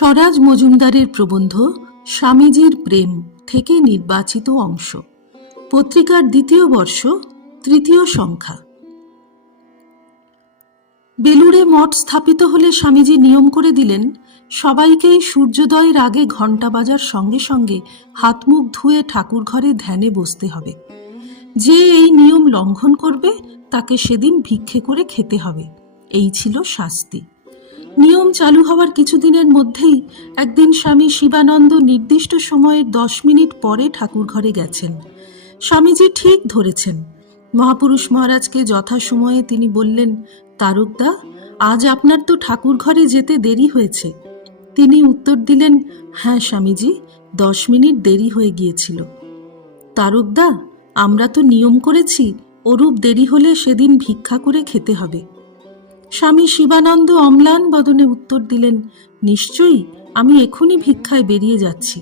স্বরাজ মজুমদারের প্রবন্ধ স্বামীজির প্রেম থেকে নির্বাচিত অংশ। পত্রিকার দ্বিতীয় বর্ষ, তৃতীয় সংখ্যা। বেলুড়ে মঠ স্থাপিত হলে স্বামীজি নিয়ম করে দিলেন, সবাইকেই সূর্যোদয়ের আগে ঘণ্টা বাজার সঙ্গে সঙ্গে হাত মুখ ধুয়ে ঠাকুর ঘরে ধ্যানে বসতে হবে। যে এই নিয়ম লঙ্ঘন করবে, তাকে সেদিন ভিক্ষে করে খেতে হবে। এই ছিল শাস্তি। নিয়ম চালু হওয়ার কিছুদিনের মধ্যেই একদিন স্বামী শিবানন্দ নির্দিষ্ট সময়ের দশ মিনিট পরে ঠাকুর ঘরে গেছেন। স্বামীজি ঠিক ধরেছেন। মহাপুরুষ মহারাজকে যথাসময়ে তিনি বললেন, তারকদা, আজ আপনার তো ঠাকুর ঘরে যেতে দেরি হয়েছে। তিনি উত্তর দিলেন হ্যাঁ স্বামীজি, দশ মিনিট দেরি হয়ে গিয়েছিল। তারকদা, আমরা তো নিয়ম করেছি, ওরূপ দেরি হলে সেদিন ভিক্ষা করে খেতে হবে। স্বামী শিবানন্দ অম্লান বদনে উত্তর দিলেন, নিশ্চয়ই আমি এখনই ভিক্ষায় বেরিয়ে যাচ্ছি।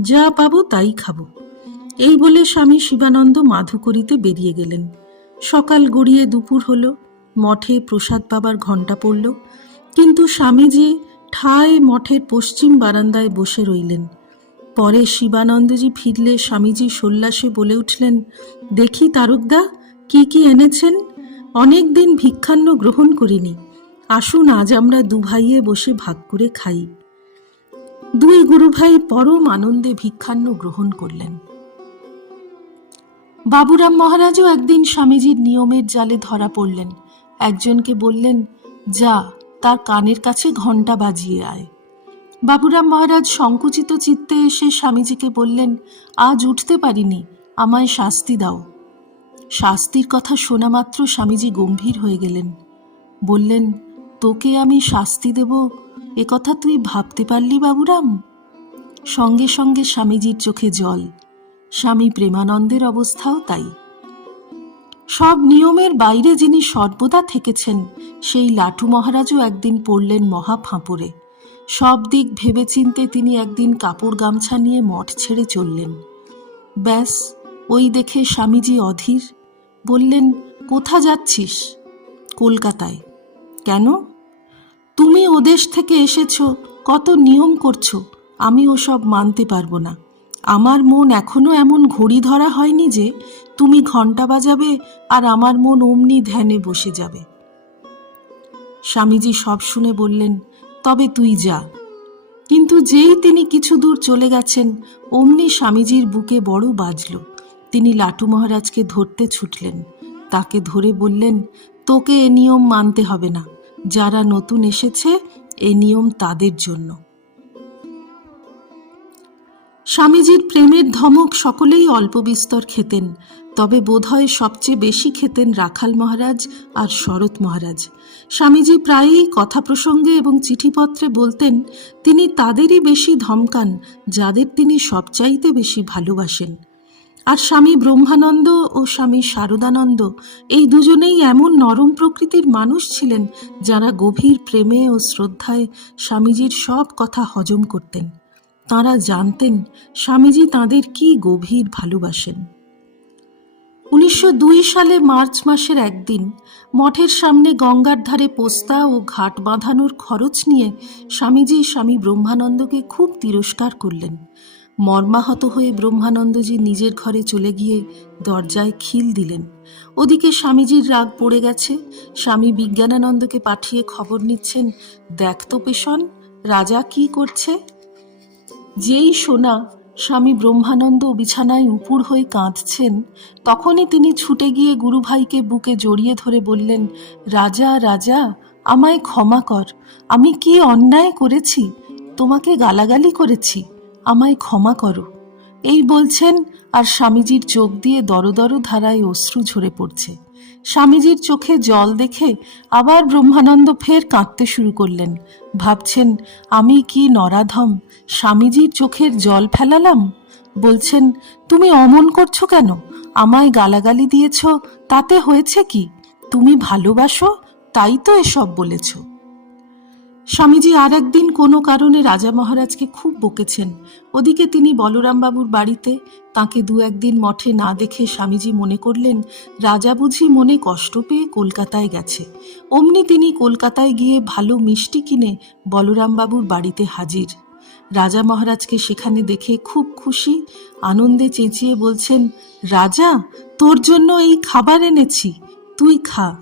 যা পাবো তাই খাব। এই বলে স্বামী শিবানন্দ মাধু করিতে বেরিয়ে গেলেন। সকাল গড়িয়ে দুপুর হলো, মঠে প্রসাদ পাবার ঘণ্টা পড়ল, কিন্তু স্বামীজি ঠায় মঠের পশ্চিম বারান্দায় বসে রইলেন। পরে শিবানন্দজি ফিরলে স্বামীজি সোল্লাসে বলে উঠলেন, দেখি তারকদা, কি কি এনেছেন? অনেক দিন ভিক্ষান্ন গ্রহণ করিনি। আসুন, আজ আমরা দু ভাইয়ে বসে ভাগ করে খাই। দুই গুরু ভাই পরম আনন্দে ভিক্ষান্ন গ্রহণ করলেন। বাবুরাম মহারাজও একদিন স্বামীজির নিয়মের জালে ধরা পড়লেন। একজনকে বললেন, যা, তার কানের কাছে ঘণ্টা বাজিয়ে আয়। বাবুরাম মহারাজ সংকুচিত চিত্তে এসে স্বামীজিকে বললেন, আজ উঠতে পারিনি, আমায় শাস্তি দাও। শাস্তির কথা শোনা মাত্র স্বামীজি গম্ভীর হয়ে গেলেন। বললেন, তোকে আমি শাস্তি দেব? এ কথা তুই ভাবতে পারলি বাবুরাম? সঙ্গে সঙ্গে স্বামীজির চোখে জল। স্বামী প্রেমানন্দের অবস্থাও তাই। সব নিয়মের বাইরে যিনি সর্বদা থেকেছেন, সেই লাটু মহারাজও একদিন পড়লেন মহা ফাঁপড়ে। সব দিক ভেবেচিন্তে তিনি একদিন কাপড় গামছা নিয়ে মঠ ছেড়ে চললেন। ব্যাস, ওই দেখে স্বামীজি অধীর। বললেন, কোথা যাচ্ছিস? কলকাতায়। কেন? তুমি ওদেশ থেকে এসেছ, কত নিয়ম করছ, আমি ওসব মানতে পারব না। আমার মন এখনও এমন ঘড়ি ধরা হয়নি যে, তুমি ঘণ্টা বাজাবে আর আমার মন অমনি ধ্যানে বসে যাবে। স্বামীজি সব শুনে বললেন, তবে তুই যা। কিন্তু যেই তিনি কিছু দূর চলে গেছেন, অমনি স্বামীজির বুকে বড় বাজল। তিনি লাটু মহারাজকে ধরতে ছুটলেন। তাকে ধরে বললেন, তোকে এ নিয়ম মানতে হবে না। যারা নতুন এসেছে, এ নিয়ম তাদের জন্য। স্বামীজির প্রেমের ধমক সকলেই অল্প বিস্তর খেতেন, তবে বোধহয় সবচেয়ে বেশি খেতেন রাখাল মহারাজ আর শরৎ মহারাজ। স্বামীজি প্রায়ই কথা প্রসঙ্গে এবং চিঠিপত্রে বলতেন, তিনি তাদেরই বেশি ধমকান, যাদের তিনি সবচাইতে বেশি ভালোবাসেন। আর স্বামী ব্রহ্মানন্দ ও স্বামী শারদানন্দ, এই দুজনেই এমন নরম প্রকৃতির মানুষ ছিলেন যারা গভীর প্রেমে ও শ্রদ্ধায় স্বামীজির সব কথা হজম করতেন। তাঁরা জানতেন স্বামীজি তাঁদের কি গভীর ভালোবাসেন। উনিশশো দুই সালে মার্চ মাসের একদিন মঠের সামনে গঙ্গার ধারে পোস্তা ও ঘাট বাঁধানোর খরচ নিয়ে স্বামীজি স্বামী ব্রহ্মানন্দকে খুব তিরস্কার করলেন। মর্মাহত হয়ে ব্রহ্মানন্দজি নিজের ঘরে চলে গিয়ে দরজায় খিল দিলেন। ওদিকে স্বামীজির রাগ পড়ে গেছে। স্বামী বিজ্ঞানানন্দকে পাঠিয়ে খবর নিচ্ছেন, দেখ তো পেশন, রাজা কি করছে? যেই শোনা স্বামী ব্রহ্মানন্দ বিছানায় উপুর হয়ে কাঁদছেন, তখনই তিনি ছুটে গিয়ে গুরুভাইকে বুকে জড়িয়ে ধরে বললেন, রাজা রাজা, আমায় ক্ষমা কর, আমি কি অন্যায় করেছি? তোমাকে গালাগালি করেছি? আমায় ক্ষমা করো। এই বলছেন, আর স্বামীজির চোখ দিয়ে দরদর ধারায় অশ্রু ঝরে পড়ছে। স্বামীজির চোখে জল দেখে আবার ব্রহ্মানন্দ ফের কাঁদতে শুরু করলেন। ভাবছেন, আমি কি নরাধম? স্বামীজির চোখের জল ফেলালাম? বলছেন, তুমি অমন করছ কেন? আমায় গালাগালি দিয়েছ, তাতে হয়েছে কি? তুমি ভালোবাসো, তাই তো এসব বলেছ। স্বামীজি আর একদিন কোনো কারণে রাজা মহারাজকে খুব বকেছেন। ওদিকে তিনি বলরামবাবুর বাড়িতে তাকে দু একদিন মঠে না দেখে স্বামীজি মনে করলেন, রাজা বুঝি মনে কষ্ট পেয়ে কলকাতায় গেছে। অমনি তিনি কলকাতায় গিয়ে ভালো মিষ্টি কিনে বলরামবাবুর বাড়িতে হাজির। রাজা মহারাজকে সেখানে দেখে খুব খুশি, আনন্দে চেঁচিয়ে বলছেন, রাজা, তোর জন্য এই খাবার এনেছি, তুই খা।